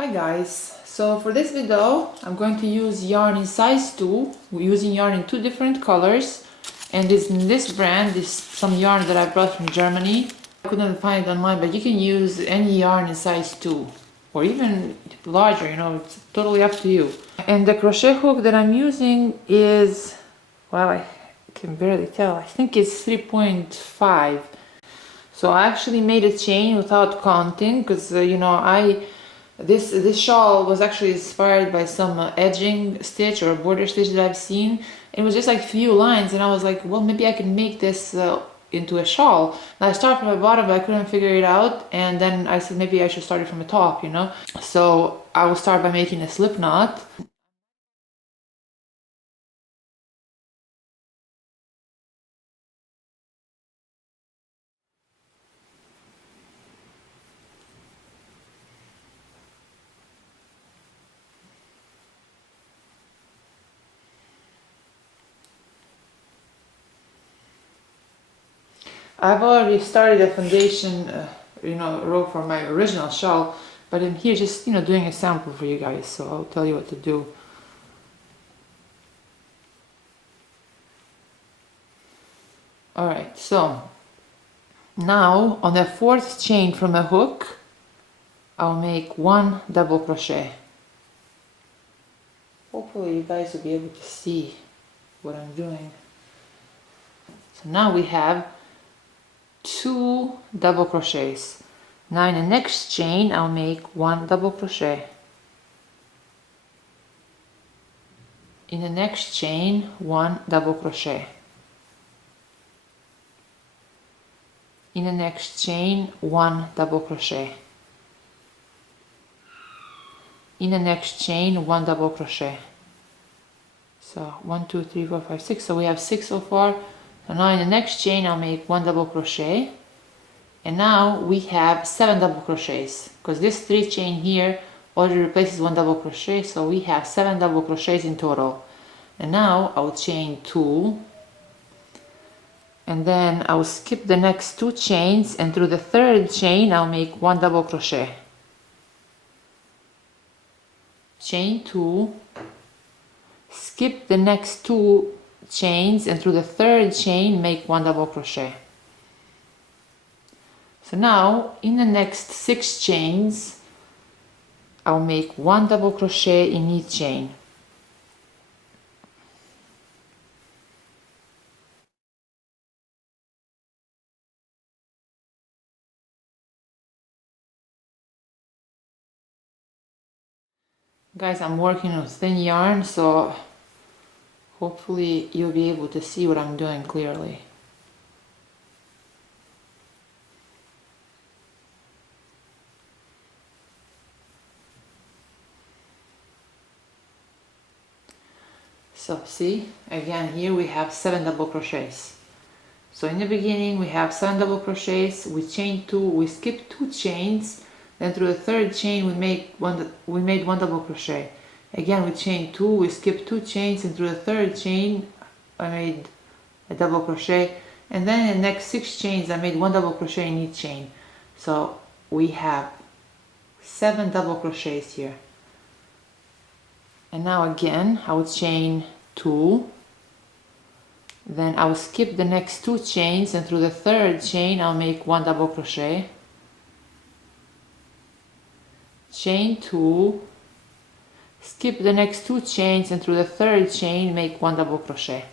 Hi guys, so for this video I'm going to use yarn in size 2. We're using yarn in 2 different colors, and this brand is some yarn that I brought from Germany. I couldn't find it online, but you can use any yarn in size 2 or even larger, it's totally up to you. And the crochet hook that I'm using is, well, I can barely tell, I think it's 3.5. So I actually made a chain without counting because this shawl was actually inspired by some edging stitch or border stitch that I've seen. It was just like few lines, and I was like, well, maybe I can make this into a shawl. Now I started from the bottom, but I couldn't figure it out, and then I said maybe I should start it from the top, So I will start by making a slip knot. I've already started a foundation, row for my original shawl, but I'm here just, doing a sample for you guys, so I'll tell you what to do. Alright, so now on the 4th chain from a hook, I'll make 1 double crochet. Hopefully you guys will be able to see what I'm doing. So now we have 2 double crochets. Now in the next chain I'll make 1 double crochet. In the next chain 1 double crochet. In the next chain 1 double crochet. In the next chain 1 double crochet. So 1 2 3 4 5 6, so we have 6 so far. So now in the next chain I'll make 1 double crochet, and now we have 7 double crochets because this 3 chain here already replaces 1 double crochet, so we have 7 double crochets in total. And now I'll chain 2, and then I'll skip the next 2 chains, and through the 3rd chain I'll make 1 double crochet. Chain 2, skip the next 2 chains, and through the 3rd chain make 1 double crochet. So now in the next 6 chains I'll make 1 double crochet in each chain. Guys, I'm working with thin yarn, so hopefully you'll be able to see what I'm doing clearly. So see, again here we have 7 double crochets. So in the beginning we have 7 double crochets, we chain 2, we skip 2 chains, then through the 3rd chain we made 1 double crochet. Again we chain 2, we skip 2 chains, and through the 3rd chain I made a double crochet, and then in the next 6 chains I made 1 double crochet in each chain. So we have 7 double crochets here. And now again I will chain 2, then I will skip the next 2 chains, and through the 3rd chain I'll make 1 double crochet, chain 2, skip the next 2 chains, and through the 3rd chain make 1 double crochet.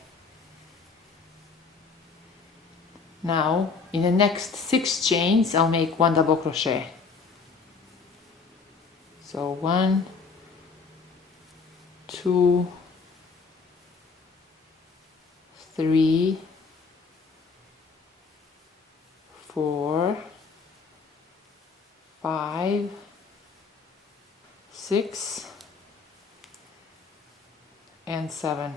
Now in the next 6 chains I'll make 1 double crochet. So 1 2 3 4 5 6 and 7.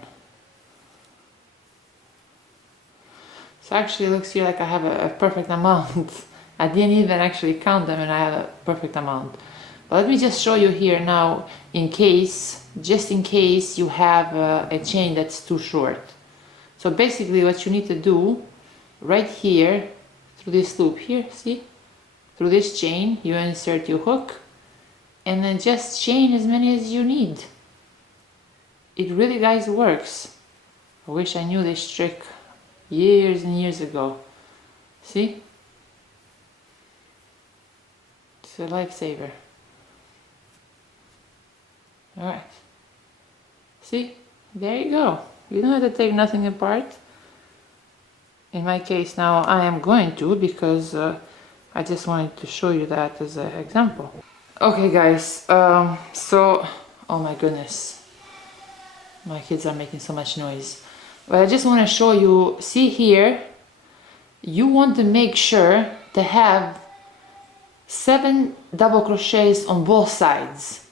So actually it looks here like I have a perfect amount. I didn't even actually count them, and I have a perfect amount. But let me just show you here now, just in case you have a chain that's too short. So basically what you need to do right here, through this loop here, see? Through this chain you insert your hook, and then just chain as many as you need. It really, guys, works. I wish I knew this trick years and years ago. See? It's a lifesaver. Alright. See? There you go. You don't have to take nothing apart. In my case now I am going to, because I just wanted to show you that as an example. Okay guys, so, oh my goodness. My kids are making so much noise. But I just want to show you, see here, you want to make sure to have 7 double crochets on both sides.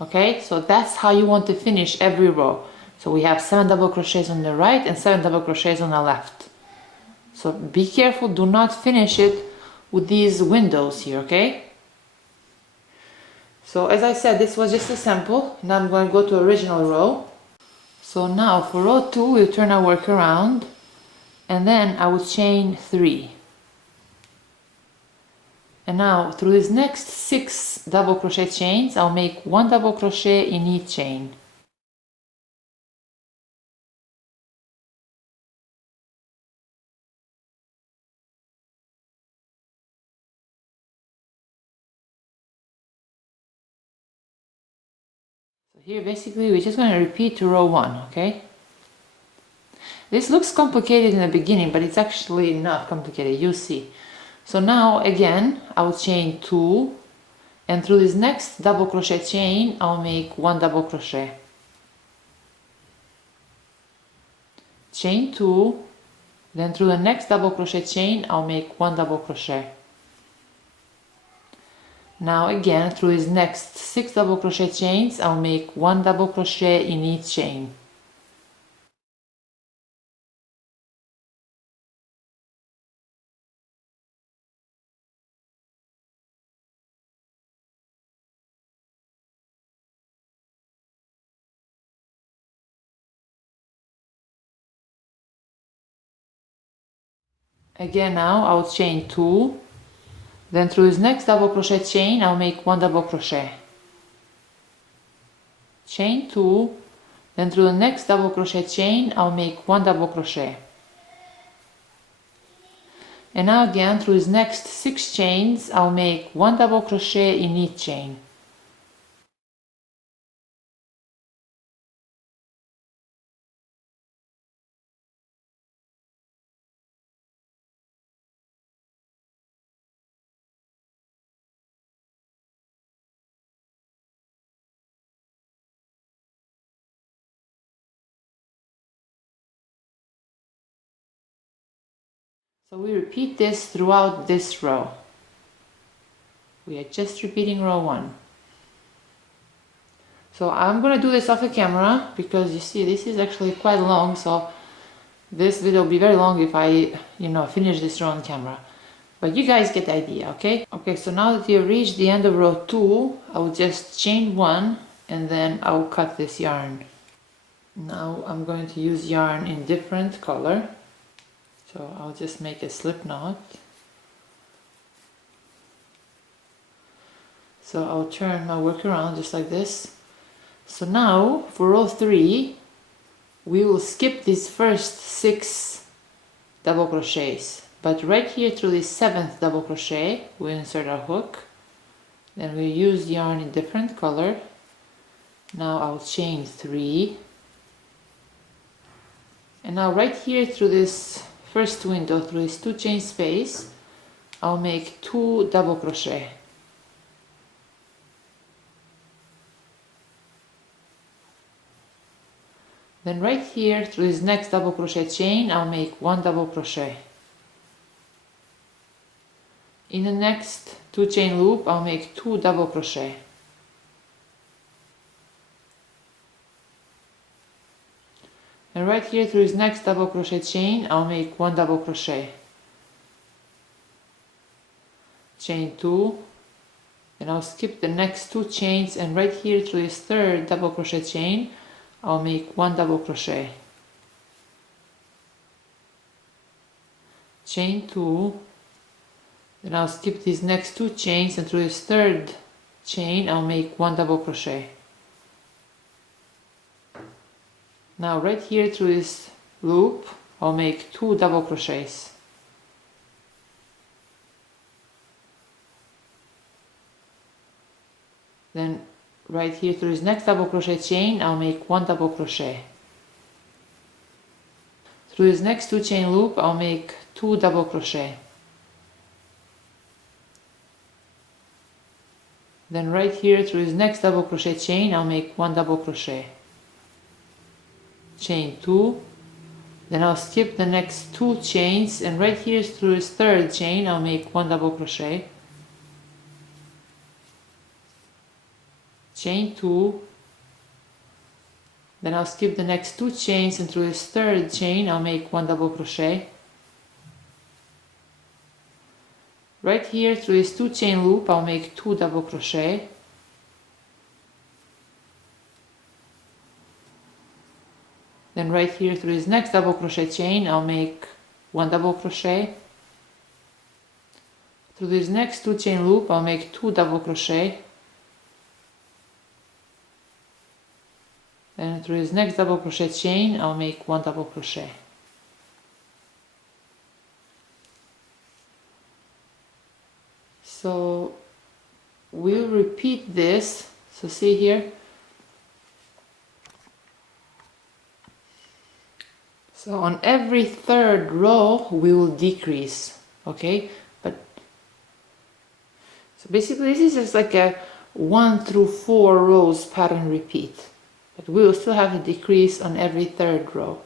Okay, so that's how you want to finish every row. So we have 7 double crochets on the right and 7 double crochets on the left. So be careful, do not finish it with these windows here, okay? So as I said, this was just a sample. Now I'm going to go to original row. So now for row 2, we turn our work around, and then I will chain 3. And now through these next 6 double crochet chains, I'll make 1 double crochet in each chain. So here basically we're just going to repeat to row 1, okay? This looks complicated in the beginning, but it's actually not complicated, you'll see. So now again, I'll chain 2, and through this next double crochet chain, I'll make 1 double crochet. Chain 2, then through the next double crochet chain, I'll make 1 double crochet. Now again, through these next 6 double crochet chains, I'll make 1 double crochet in each chain. Again now, I'll chain 2, then through this next double crochet chain, I'll make 1 double crochet. Chain 2, then through the next double crochet chain, I'll make 1 double crochet. And now again, through these next 6 chains, I'll make 1 double crochet in each chain. So we repeat this throughout this row. We are just repeating row 1. So I'm going to do this off the camera, because you see this is actually quite long, so this video will be very long if I, finish this row on camera. But you guys get the idea, okay? Okay, so now that you've reached the end of row 2, I will just chain 1, and then I will cut this yarn. Now I'm going to use yarn in different color. So I'll just make a slip knot. So I'll turn my work around just like this. So now for row 3, we will skip these first 6 double crochets. But right here through the 7th double crochet, we insert our hook. Then we use yarn in different color. Now I'll chain 3. And now right here through this first window, through this 2 chain space, I'll make 2 double crochet. Then right here through this next double crochet chain, I'll make 1 double crochet. In the next 2 chain loop, I'll make 2 double crochet. And right here through this next double crochet chain, I'll make 1 double crochet. Chain 2, and I'll skip the next 2 chains, and right here through this 3rd double crochet chain, I'll make 1 double crochet. Chain 2, then I'll skip these next 2 chains, and through this 3rd chain, I'll make 1 double crochet. Now right here through this loop I'll make 2 double crochets. Then right here through this next double crochet chain I'll make 1 double crochet. Through this next 2 chain loop I'll make 2 double crochet. Then right here through this next double crochet chain I'll make 1 double crochet. Chain 2, then I'll skip the next 2 chains, and right here through this third chain I'll make 1 double crochet. Chain 2, then I'll skip the next 2 chains, and through this third chain I'll make 1 double crochet. Right here through this 2 chain loop I'll make 2 double crochet. Then right here through this next double crochet chain I'll make 1 double crochet. Through this next 2 chain loop I'll make 2 double crochet. Then through this next double crochet chain I'll make 1 double crochet. So we'll repeat this. So see here. So on every third row we will decrease, okay? But so basically this is just like a 1 through 4 rows pattern repeat, but we will still have a decrease on every third row.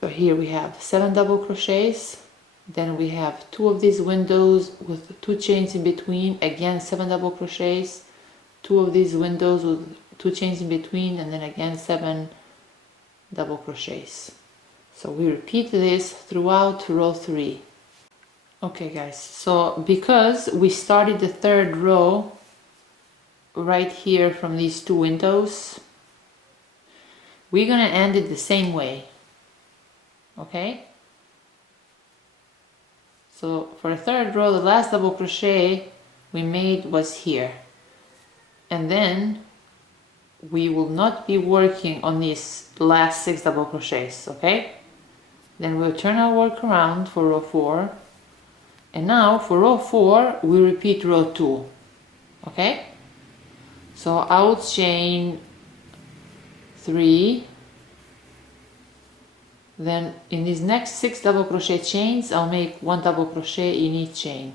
So here we have 7 double crochets, then we have 2 of these windows with 2 chains in between, again 7 double crochets, 2 of these windows with 2 chains in between, and then again 7 double crochets. So we repeat this throughout row 3. Okay guys, so because we started the third row right here from these 2 windows, we're gonna end it the same way, okay? So for the third row, the last double crochet we made was here, and then we will not be working on these last 6 double crochets, okay? Then we'll turn our work around for row 4, and now for row 4 we repeat row 2, okay? So I'll chain 3, then in these next 6 double crochet chains I'll make 1 double crochet in each chain.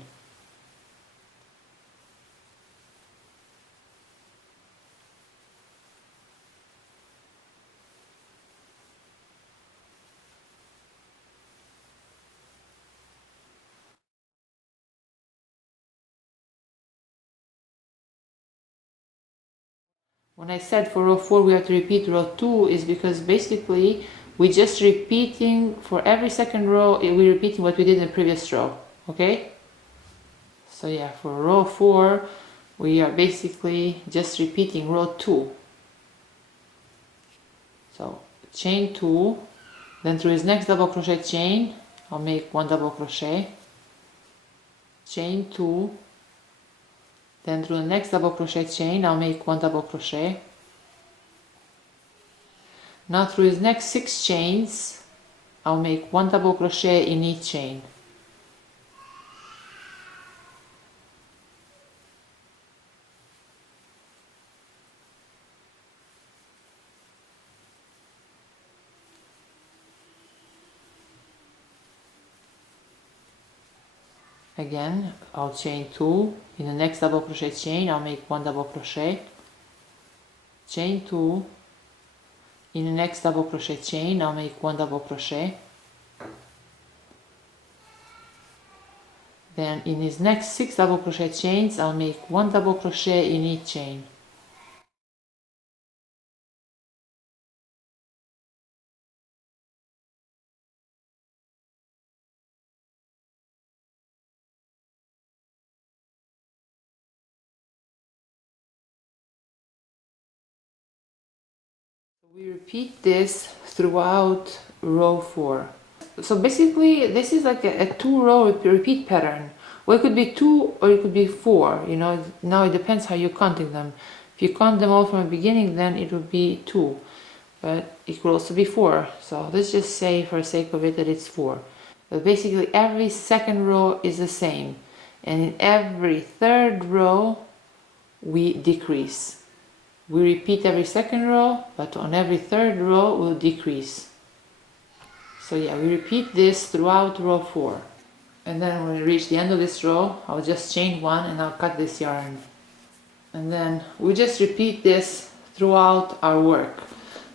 When I said for row 4 we have to repeat row 2 is because basically we're just repeating for every second row, we're repeating what we did in the previous row, okay? So yeah, for row 4 we are basically just repeating row 2. So chain 2, then through his next double crochet chain I'll make 1 double crochet, chain 2, then through the next double crochet chain I'll make 1 double crochet. Now through his next 6 chains I'll make 1 double crochet in each chain. Again, I'll chain 2, in the next double crochet chain I'll make 1 double crochet, chain 2, in the next double crochet chain I'll make 1 double crochet, then in his next 6 double crochet chains I'll make 1 double crochet in each chain. We repeat this throughout row 4. So basically this is like a 2-row repeat pattern. Well, it could be 2 or it could be 4, you know. Now it depends how you're counting them. If you count them all from the beginning, then it would be 2, but it could also be 4. So let's just say, for the sake of it, that it's 4. But basically every second row is the same, and in every third row we decrease. We repeat every second row, but on every third row we'll decrease. So yeah, we repeat this throughout row 4. And then when we reach the end of this row, I'll just chain 1 and I'll cut this yarn. And then we just repeat this throughout our work.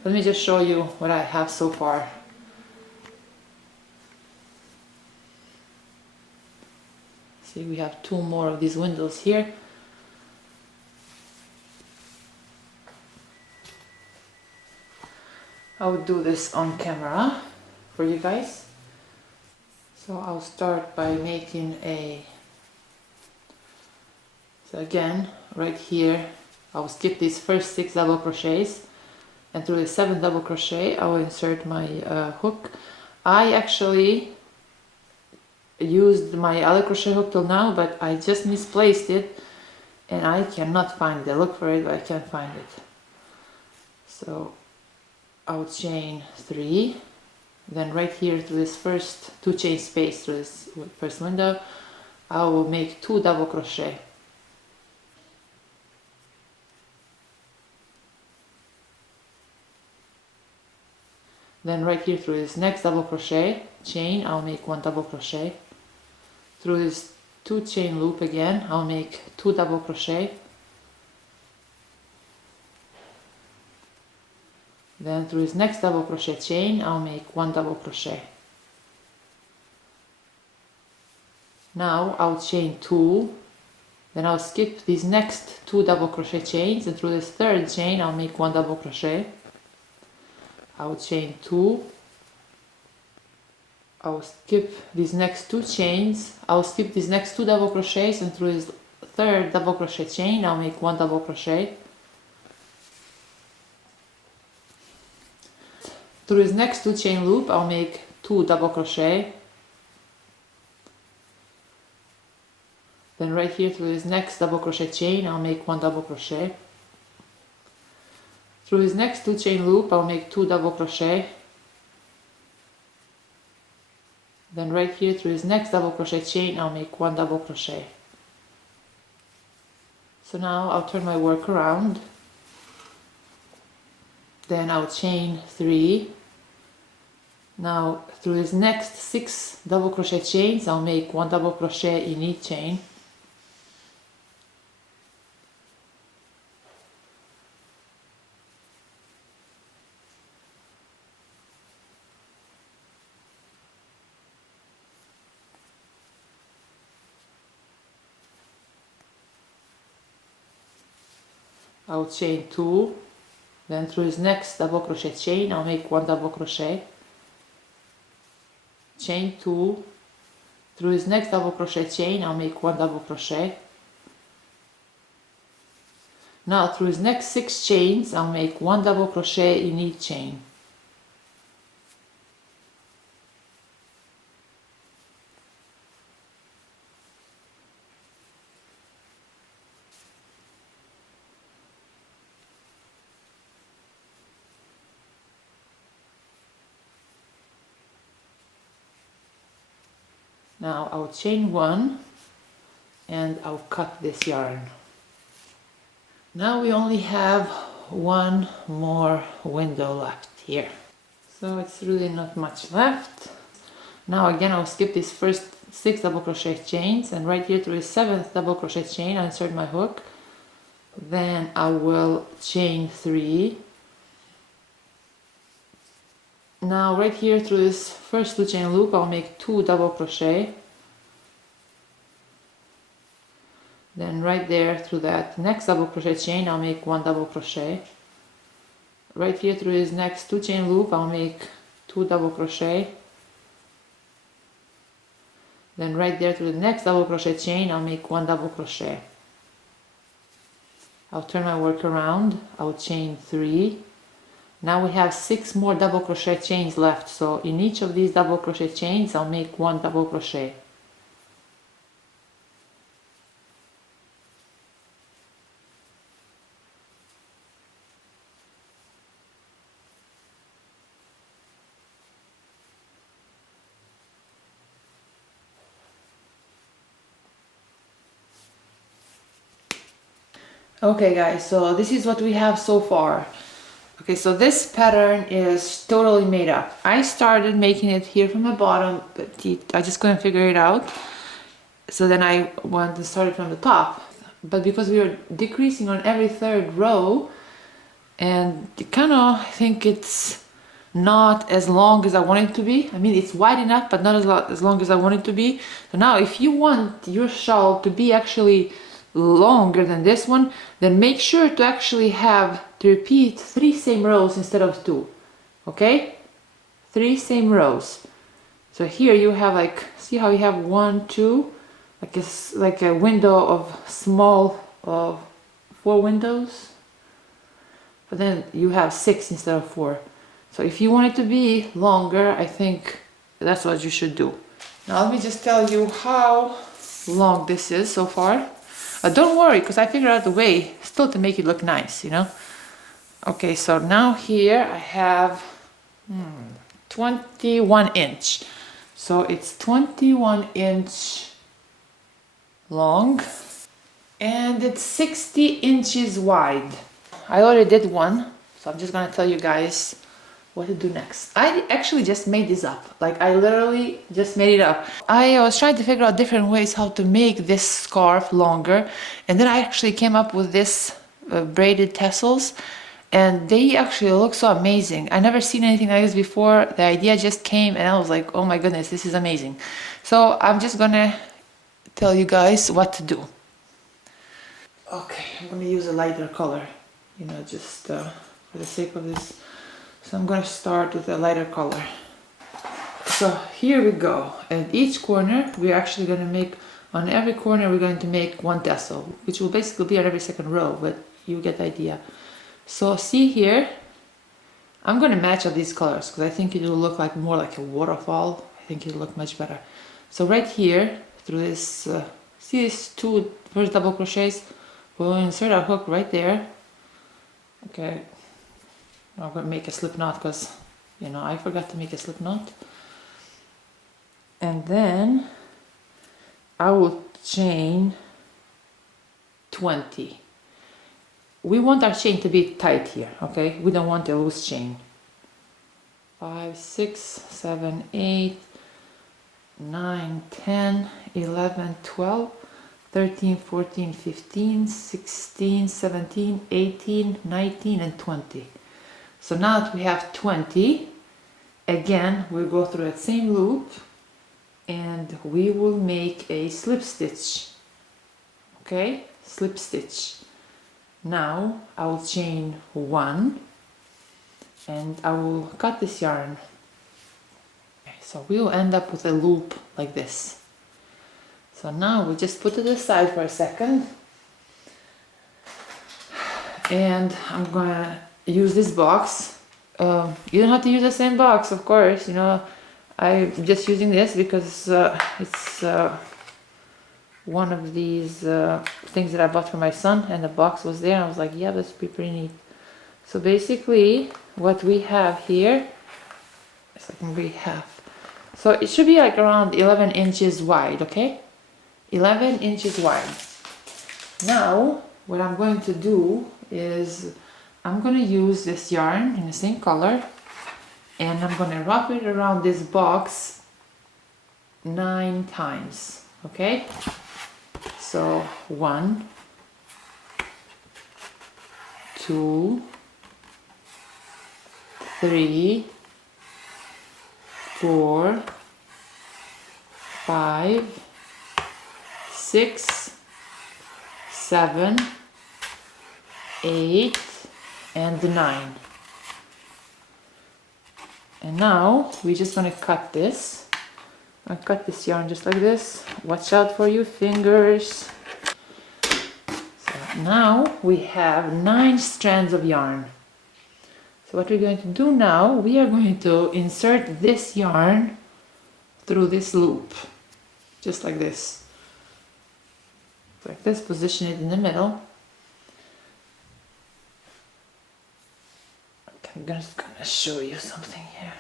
Let me just show you what I have so far. See, we have 2 more of these windows here. I will do this on camera for you guys. So I'll start by making so again, right here, I'll skip these first 6 double crochets, and through the 7th double crochet I will insert my hook. I actually used my other crochet hook till now, but I just misplaced it and I cannot find it. I look for it, but I can't find it. So I'll chain 3, then right here through this first 2 chain space through this first window, I will make 2 double crochet. Then right here through this next double crochet chain, I'll make 1 double crochet. Through this 2 chain loop again, I'll make 2 double crochet. Then through this next double crochet chain, I'll make 1 double crochet. Now I'll chain 2, then I'll skip these next 2 double crochet chains, and through this 3rd chain I'll make 1 double crochet. I'll chain 2, I'll skip these next 2 chains, I'll skip these next 2 double crochets, and through this 3rd double crochet chain I'll make 1 double crochet. Through this next 2 chain loop I'll make 2 double crochet. Then right here through this next double crochet chain I'll make 1 double crochet. Through this next 2 chain loop I'll make 2 double crochet. Then right here through this next double crochet chain I'll make 1 double crochet. So now I'll turn my work around. Then I'll chain 3. Now through this next 6 double crochet chains I'll make 1 double crochet in each chain. I'll chain 2, then through this next double crochet chain I'll make 1 double crochet, chain 2, through this next double crochet chain I'll make 1 double crochet. Now through this next 6 chains I'll make 1 double crochet in each chain. Now I'll chain 1 and I'll cut this yarn. Now we only have 1 more window left here. So it's really not much left. Now again I'll skip these first 6 double crochet chains, and right here through the 7th double crochet chain I'll insert my hook. Then I will chain 3. Now right here through this first 2 chain loop I'll make 2 double crochet. Then right there through that next double crochet chain I'll make 1 double crochet. Right here through this next 2 chain loop I'll make 2 double crochet. Then right there through the next double crochet chain I'll make 1 double crochet. I'll turn my work around, I'll chain 3. Now we have 6 more double crochet chains left, so in each of these double crochet chains I'll make 1 double crochet. Okay guys, so this is what we have so far. Okay, so this pattern is totally made up. I started making it here from the bottom, but I just couldn't figure it out. So then I wanted to start it from the top. But because we are decreasing on every third row, and kind of think it's not as long as I want it to be. I mean, it's wide enough, but not as long as I want it to be. So now if you want your shawl to be actually longer than this one, then make sure to actually have to repeat 3 same rows instead of 2. Okay? 3 same rows. So here you have like, see how you have 1, 2, like a window of small of 4 windows, but then you have 6 instead of 4. So if you want it to be longer, I think that's what you should do. Now let me just tell you how long this is so far. Don't worry, because I figured out a way still to make it look nice, you know. Okay, so now here I have 21 inch. So it's 21 inch long and it's 60 inches wide. I already did one, so I'm just gonna tell you guys what to do next. I actually just made this up. Like, I literally just made it up. I was trying to figure out different ways how to make this scarf longer, and then I actually came up with this braided tassels, and they actually look so amazing. I never seen anything like this before. The idea just came and I was like, oh my goodness, this is amazing. So I'm just gonna tell you guys what to do. Okay, I'm gonna use a lighter color, you know, just for the sake of this. So I'm gonna start with a lighter color. So here we go. At each corner, we're actually gonna make, on every corner, we're going to make 1 tassel, which will basically be on every second row, but you get the idea. So see here, I'm gonna match up these colors because I think it will look like more like a waterfall. I think it'll look much better. So right here, through this, see these 2 first double crochets, we'll insert our hook right there. Okay, I'm gonna make a slip knot because, you know, I forgot to make a slip knot. And then I will chain 20. We want our chain to be tight here, okay? We don't want a loose chain. 5, 6, 7, 8, 9, 10, 11, 12, 13, 14, 15, 16, 17, 18, 19, and 20. So now that we have 20, again, we'll go through that same loop and we will make a slip stitch. Okay, slip stitch. Now I will chain 1 and I will cut this yarn. Okay, so we will end up with a loop like this. So now we just put it aside for a second and I'm gonna use this box. You don't have to use the same box, of course, you know. I'm just using this because it's one of these things that I bought for my son, and the box was there and I was like, yeah, that's pretty neat. So basically what we have here is like maybe half. So it should be like around 11 inches wide, okay? 11 inches wide. Now what I'm going to do is I'm going to use this yarn in the same color and I'm going to wrap it around this box 9 times, okay? So 1, 2, 3, 4, 5, 6, 7, 8, and 9. And now we're just going to cut this. I cut this yarn just like this. Watch out for your fingers. So now we have 9 strands of yarn. So what we're going to do now, we are going to insert this yarn through this loop, just like this. Like this, position it in the middle. I'm just gonna show you something here.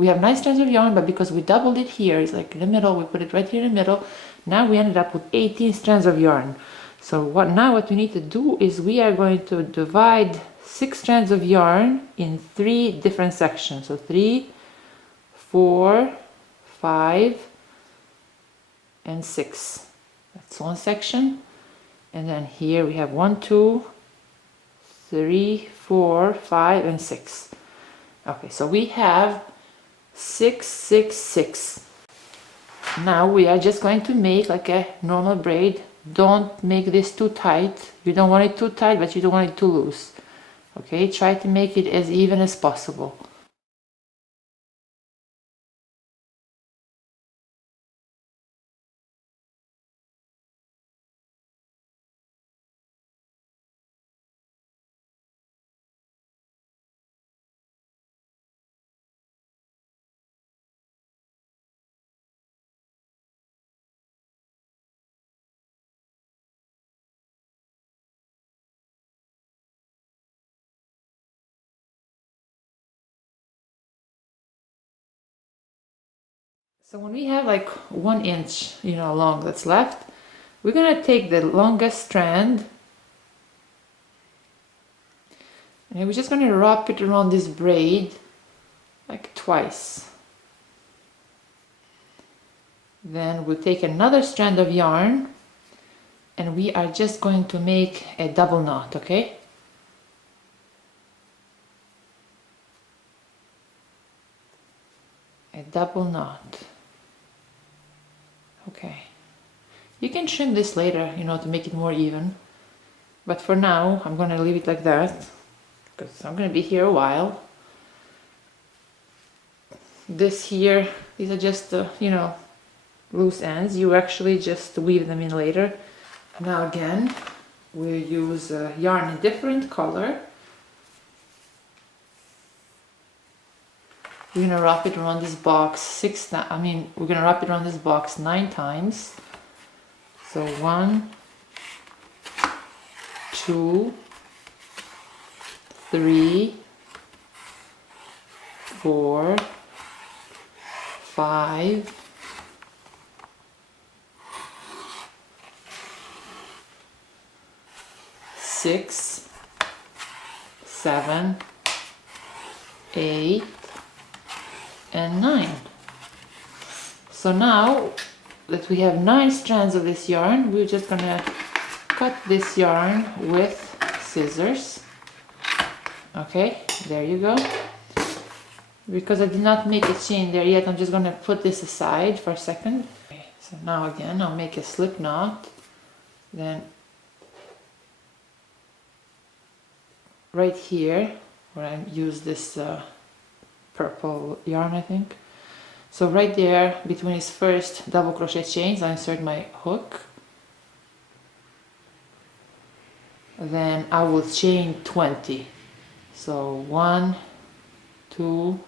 we have 9 strands of yarn, but because we doubled it here, it's like in the middle, we put it right here in the middle. Now we ended up with 18 strands of yarn. So what we need to do is we are going to divide 6 strands of yarn in 3 different sections. So 3, 4, 5, and 6. That's one section. And then here we have 1, 2, 3, 4, 5, and 6. Okay, so we have 6, 6, 6. Now we are just going to make like a normal braid. Don't make this too tight. You don't want it too tight, but you don't want it too loose. Okay, try to make it as even as possible. So when we have like 1 inch, long that's left, we're gonna take the longest strand and we're just gonna wrap it around this braid like twice. Then we'll take another strand of yarn and we are just going to make a double knot, okay? A double knot. Okay. You can trim this later, to make it more even. But for now, I'm going to leave it like that because I'm going to be here a while. This here, these are just, loose ends. You actually just weave them in later. Now again, we'll use yarn in different color. We're gonna wrap it around this box we're gonna wrap it around this box 9 times. So 1, 2, 3, 4, 5, 6, 7, 8, and 9. So now that we have 9 strands of this yarn, we're just gonna cut this yarn with scissors. Okay, there you go. Because I did not make a chain there yet, I'm just gonna put this aside for a second. Okay, so now again, I'll make a slip knot. Then right here, where I use this purple yarn, I think. So right there, between his first double crochet chains, I insert my hook. Then I will chain 20. So 1, 2,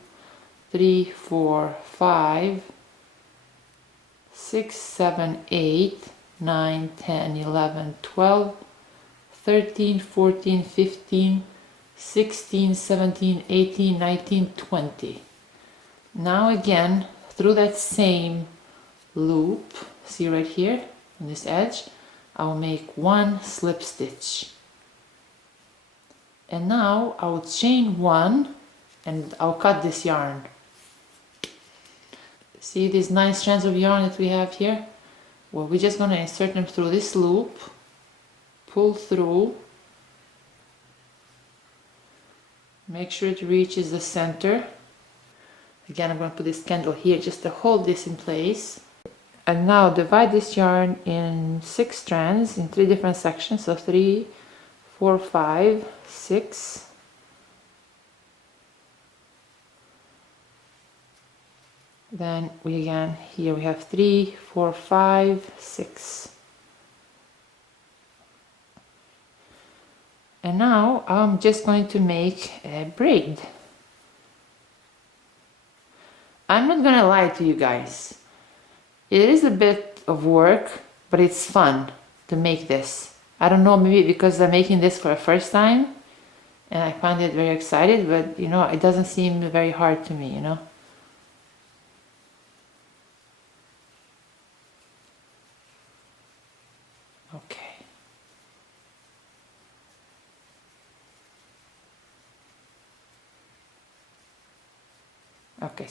3, 4, 5, 6, 7, 8, 9, 10, 11, 12, 13, 14, 15, 16, 17, 18, 19, 20. Now again, through that same loop, see right here on this edge, I will make 1 slip stitch. And now I will chain 1 and I'll cut this yarn. See these 9 strands of yarn that we have here? Well, we're just going to insert them through this loop, pull through, make sure it reaches the center. Again, I'm going to put this candle here just to hold this in place. And now divide this yarn in 6 strands in 3 different sections. So 3, 4, 5, 6. Then we have 3, 4, 5, 6. And now I'm just going to make a braid. I'm not gonna lie to you guys. It is a bit of work, but it's fun to make this. I don't know, maybe because I'm making this for the first time and I find it very excited, but it doesn't seem very hard to me,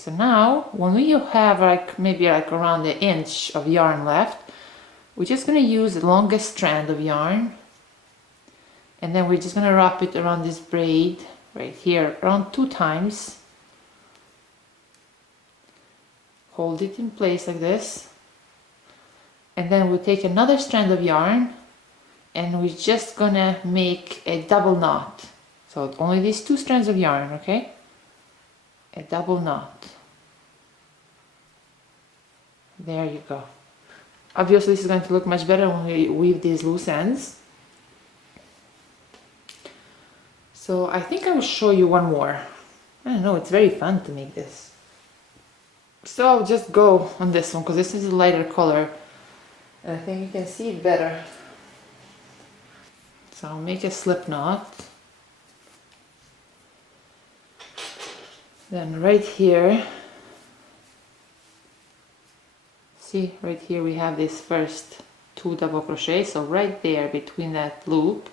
so now when we have like maybe like around an inch of yarn left, we're just going to use the longest strand of yarn, and then we're just going to wrap it around this braid right here around 2 times. Hold it in place like this, and then we'll take another strand of yarn and we're just gonna make a double knot. So only these 2 strands of yarn, okay? A double knot. There you go. Obviously this is going to look much better when we weave these loose ends. So I think I will show you one more. I don't know, it's very fun to make this. So I'll just go on this one because this is a lighter color and I think you can see it better. So I'll make a slip knot. Then right here, see right here we have this first 2 double crochet, so right there between that loop,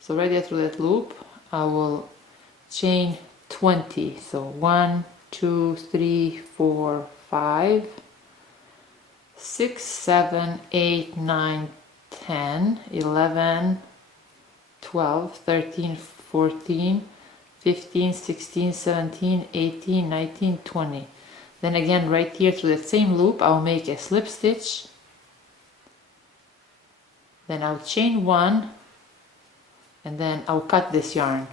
so right there through that loop I will chain 20. So 1, 2, 3, 4, 5, 6, 7, 8, 9, 10, 11, 12, 13, 14, 15, 16, 17, 18, 19, 20. Then again right here through the same loop I'll make a slip stitch, then I'll chain 1, and then I'll cut this yarn.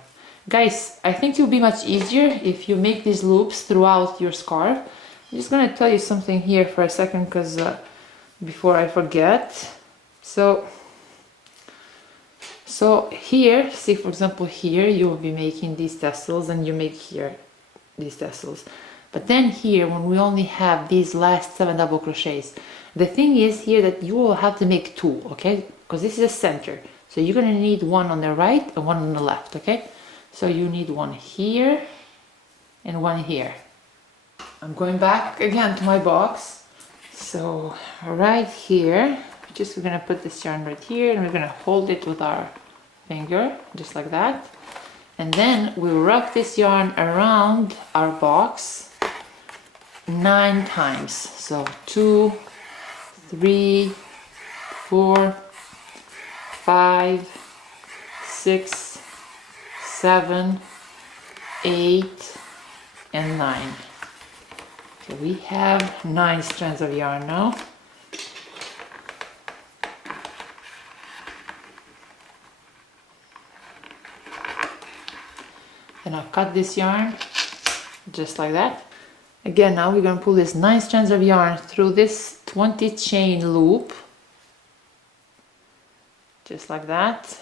Guys, I think it will be much easier if you make these loops throughout your scarf. I'm just going to tell you something here for a second because before I forget. So here, see for example here you will be making these tassels and you make here these tassels. But then here when we only have these last 7 double crochets, the thing is here that you will have to make 2, okay? Because this is a center. So you're going to need one on the right and one on the left, okay? So you need one here and one here. I'm going back again to my box. So right here, we're going to put this yarn right here and we're going to hold it with our finger, just like that. And then we'll wrap this yarn around our box 9 times. So 2, 3, 4, 5, 6, 7, 8, and 9. So we have 9 strands of yarn now. Then I'll cut this yarn just like that. Again, now we're going to pull this 9 strands of yarn through this 20 chain loop, just like that.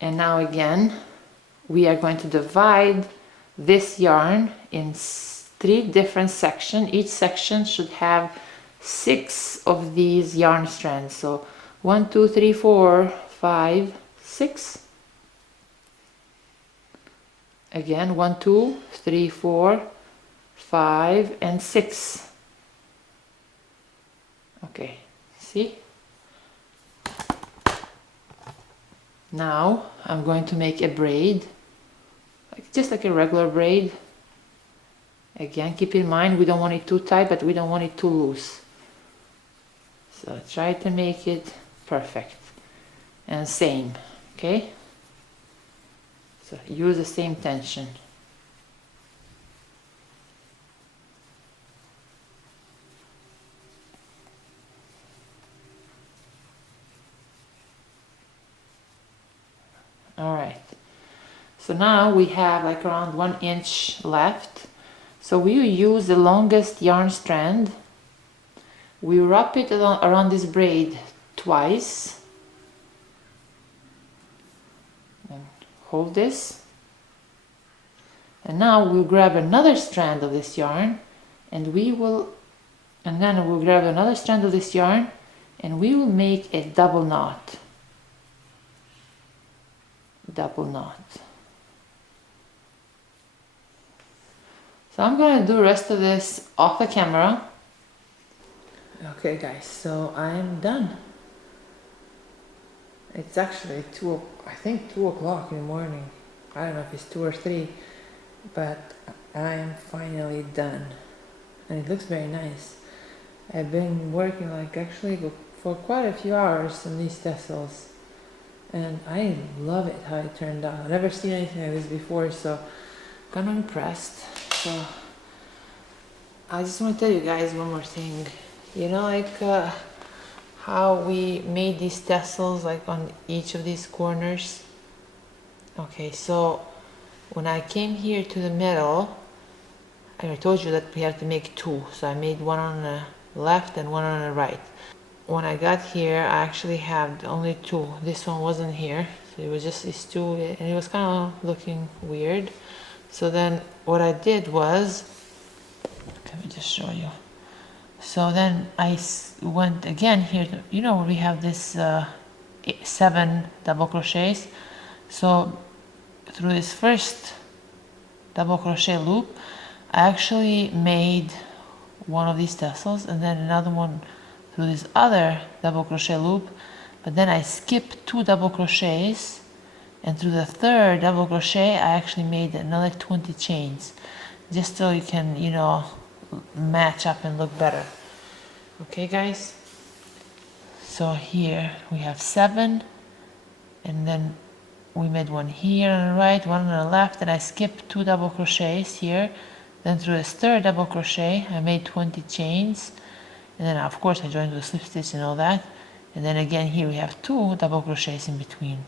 And now again, we are going to divide this yarn in 3 different sections. Each section should have 6 of these yarn strands. So 1, 2, 3, 4, 5, 6. Again, 1, 2, 3, 4, 5, and 6. Okay, see? Now I'm going to make a braid, just like a regular braid. Again, keep in mind we don't want it too tight, but we don't want it too loose. So try to make it perfect. And same, okay? So use the same tension. Alright, so now we have like around 1 inch left. So we will use the longest yarn strand. We wrap it around this braid twice. And hold this. And now we'll grab another strand of this yarn and then we'll grab another strand of this yarn and we will make a double knot. Double knot. So I'm going to do the rest of this off the camera. Okay guys, so I'm done. It's actually I think 2 o'clock in the morning. I don't know if it's 2 or 3, but I am finally done. And it looks very nice. I've been working like actually for quite a few hours on these tassels. And I love it how it turned out. I've never seen anything like this before, so kind of impressed. So I just want to tell you guys one more thing. You know, like how we made these tassels like on each of these corners. Okay, so when I came here to the middle, I told you that we have to make 2. So I made one on the left and one on the right. When I got here, I actually had only 2. This one wasn't here, so it was just these 2, and it was kind of looking weird. So then what I did was, let me just show you. So then I went again here, you know, we have this 7 double crochets. So through this first double crochet loop, I actually made one of these tassels, and then another one through this other double crochet loop, but then I skipped 2 double crochets, and through the third double crochet I actually made another 20 chains, just so you can, you know, match up and look better. Okay guys, so here we have 7, and then we made one here on the right, one on the left, and I skipped 2 double crochets here. Then through this third double crochet I made 20 chains, and then of course I joined with a slip stitch and all that, and then again here we have 2 double crochets in between.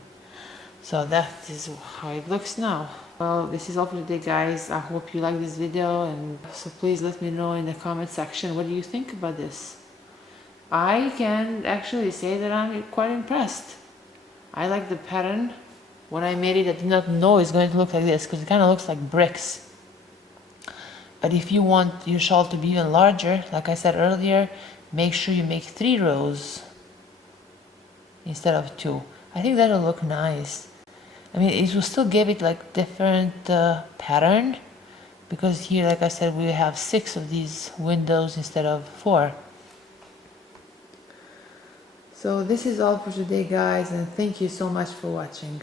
So that is how it looks now. Well, this is all for today guys. I hope you like this video, and so please let me know in the comment section what do you think about this. I can actually say that I'm quite impressed. I like the pattern. When I made it, I did not know it's going to look like this, because it kind of looks like bricks. But if you want your shawl to be even larger, like I said earlier, make sure you make 3 rows instead of 2. I think that'll look nice. I mean, it will still give it like different pattern, because here, like I said, we have 6 of these windows instead of 4. So this is all for today guys, and thank you so much for watching.